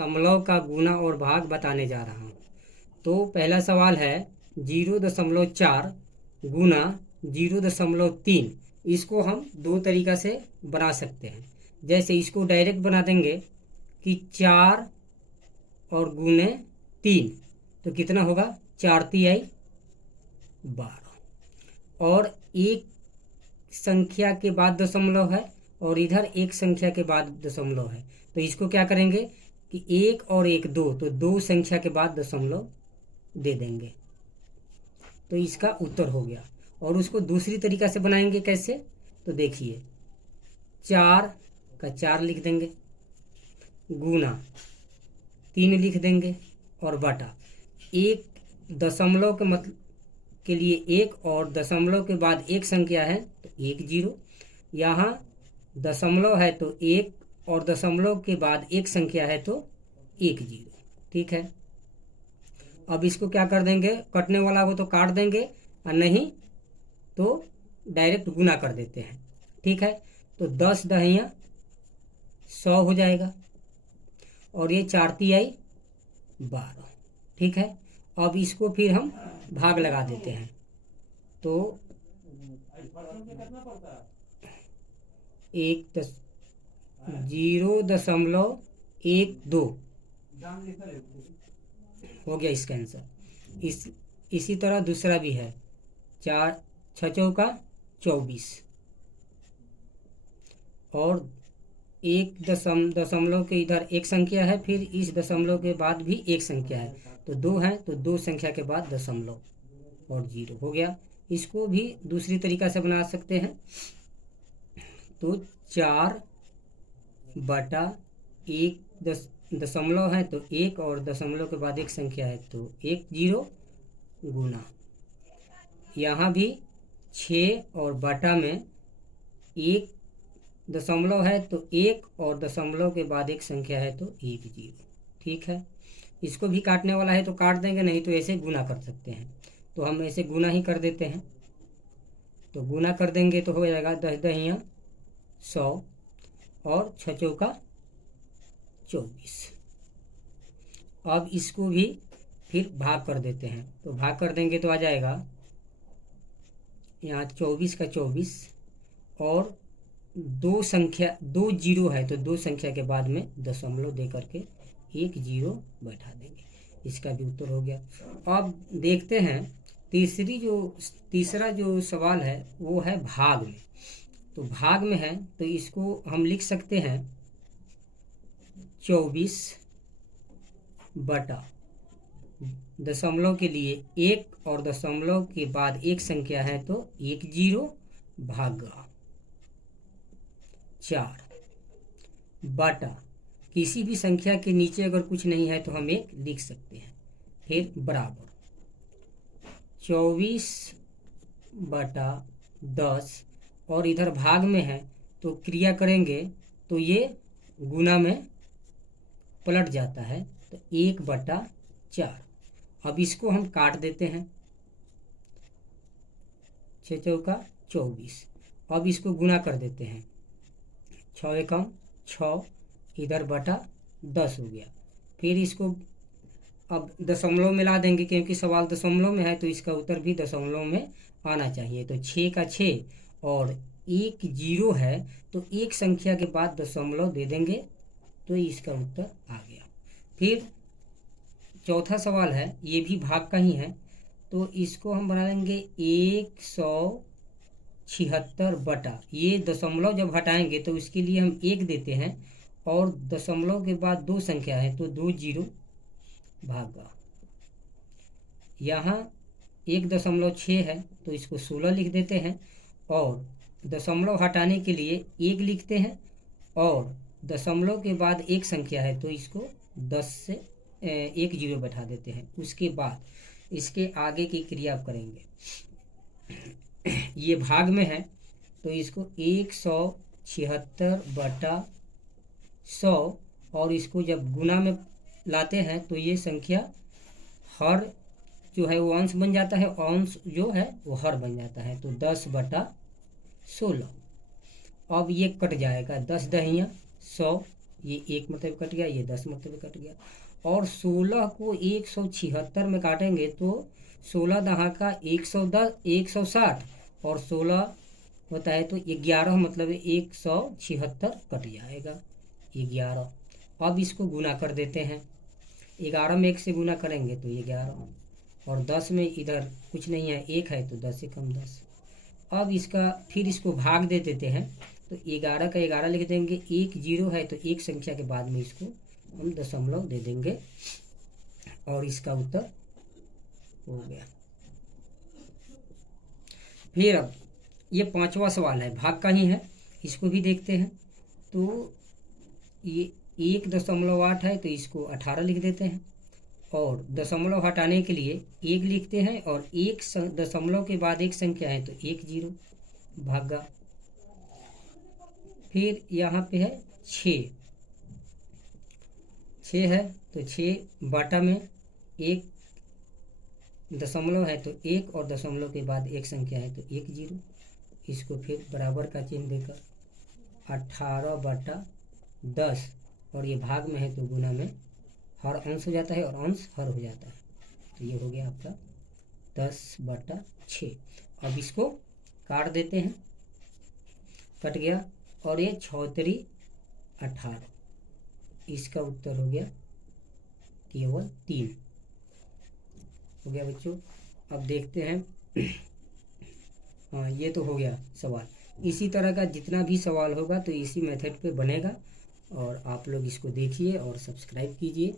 दशमलव का गुना और भाग बताने जा रहा हूँ। तो पहला सवाल है 0.4 गुना 0.3। इसको हम दो तरीक़ा से बना सकते हैं। जैसे इसको डायरेक्ट बना देंगे कि 4 और गुने 3, तो कितना होगा 4 तिहाई 12। और एक संख्या के बाद दशमलव है और इधर एक संख्या के बाद दशमलव है, तो इसको क्या करेंगे कि 1 और 1 2, तो दो संख्या के बाद दशमलव दे देंगे, तो इसका उत्तर हो गया। और उसको दूसरी तरीक़ा से बनाएंगे कैसे, तो देखिए 4 का 4 लिख देंगे, गुना 3 लिख देंगे और बटा एक दशमलव के मतलब के लिए 1 और दशमलव के बाद एक संख्या है तो 1 0। यहाँ दशमलव है तो 1 और दशमलव के बाद एक संख्या है तो 1 0। ठीक है, अब इसको क्या कर देंगे, कटने वाला हो तो काट देंगे और नहीं तो डायरेक्ट गुना कर देते हैं। ठीक है, तो 10 दहिया 100 हो जाएगा और ये 4 तिहाई 12। ठीक है, अब इसको फिर हम भाग लगा देते हैं, तो 0.12 हो गया इसका आंसर। इसी तरह दूसरा भी है 4 6 चौका 24 और एक दशमलव के इधर एक संख्या है, फिर इस दशमलव के बाद भी एक संख्या है, तो 2 है तो दो संख्या के बाद दशमलव और 0 हो गया। इसको भी दूसरी तरीक़ा से बना सकते हैं, तो 4 बटा 1 दशमलव है तो 1 और दशमलव के बाद एक संख्या है तो 1 0 गुना, यहाँ भी 6 और बटा में 1 दशमलव है तो 1 और दशमलव के बाद एक संख्या है तो 1 0। ठीक है, इसको भी काटने वाला है तो काट देंगे, नहीं तो ऐसे गुना कर सकते हैं, तो हम ऐसे गुना ही कर देते हैं। तो गुना कर देंगे तो हो जाएगा 10 दहिया 100 और 6 चौका 24। अब इसको भी फिर भाग कर देते हैं, तो भाग कर देंगे तो आ जाएगा यहाँ 24 का 24 और दो जीरो है तो दो संख्या के बाद में दशमलव दे करके 1 0 बैठा देंगे, इसका भी उत्तर हो गया। अब देखते हैं तीसरा जो सवाल है वो है भाग में। तो भाग में है तो इसको हम लिख सकते हैं 24 बटा दशमलव के लिए 1 और दशमलव के बाद एक संख्या है तो 1 0 भागा 4 बटा किसी भी संख्या के नीचे अगर कुछ नहीं है तो हम 1 लिख सकते हैं, फिर बराबर 24 बटा 10 और इधर भाग में है तो क्रिया करेंगे तो ये गुना में पलट जाता है तो 1 बटा 4। अब इसको हम काट देते हैं, 6 चौका 24। अब इसको गुना कर देते हैं, 6 एकम 6 इधर बटा 10 हो गया। फिर इसको अब दशमलव में ला देंगे क्योंकि सवाल दशमलव में है तो इसका उत्तर भी दशमलव में आना चाहिए। तो 6 का 6 और 1 0 है तो एक संख्या के बाद दशमलव दे देंगे तो इसका उत्तर आ गया। फिर चौथा सवाल है, ये भी भाग का ही है, तो इसको हम बना लेंगे 176 बटा, ये दशमलव जब हटाएंगे तो इसके लिए हम 1 देते हैं और दशमलव के बाद दो संख्या है तो 2 0 भागा, यहाँ 1.6 है तो इसको 16 लिख देते हैं और दशमलव हटाने के लिए 1 लिखते हैं और दशमलव के बाद एक संख्या है तो इसको 10 से 1 0 बैठा देते हैं। उसके बाद इसके आगे की क्रिया करेंगे, ये भाग में है तो इसको 176 बटा 100 और इसको जब गुना में लाते हैं तो ये संख्या हर जो है वो अंश बन जाता है, अंश जो है वो हर बन जाता है तो 10 बटा 16। अब ये कट जाएगा, 10 दहिया 100 ये 1 मतलब कट गया, ये 10 मतलब कट गया। और 16 को 176 में काटेंगे तो 16 दहा का 110 160 और 16 होता है तो 11 मतलब 176 कट जाएगा 11। अब इसको गुना कर देते हैं, 11 में 1 से गुना करेंगे तो 11 और 10 में इधर कुछ नहीं है 1 है तो 10 से कम 10। अब इसका फिर इसको भाग दे देते हैं तो 11 का 11 लिख देंगे, 1 0 है तो एक संख्या के बाद में इसको हम दशमलव दे देंगे और इसका उत्तर हो गया। फिर अब ये 5वां सवाल है, भाग का ही है, इसको भी देखते हैं। तो ये 1.8 है तो इसको 18 लिख देते हैं और दशमलव हटाने के लिए 1 लिखते हैं और एक दशमलव के बाद एक संख्या है तो 1 0 भागा। फिर यहाँ पे है 6 है तो 6 बाटा में 1 दशमलव है तो 1 और दशमलव के बाद एक संख्या है तो 1 0। इसको फिर बराबर का चिन्ह देकर 18/10 और ये भाग में है तो गुना में हर अंश हो जाता है और अंश हर हो जाता है। तो ये हो गया आपका 10/6। अब इसको काट देते हैं, कट गया और ये 6 × 18, इसका उत्तर हो गया केवल 3 हो गया बच्चों। अब देखते हैं हाँ ये तो हो गया सवाल। इसी तरह का जितना भी सवाल होगा तो इसी मेथड पे बनेगा और आप लोग इसको देखिए और सब्सक्राइब कीजिए।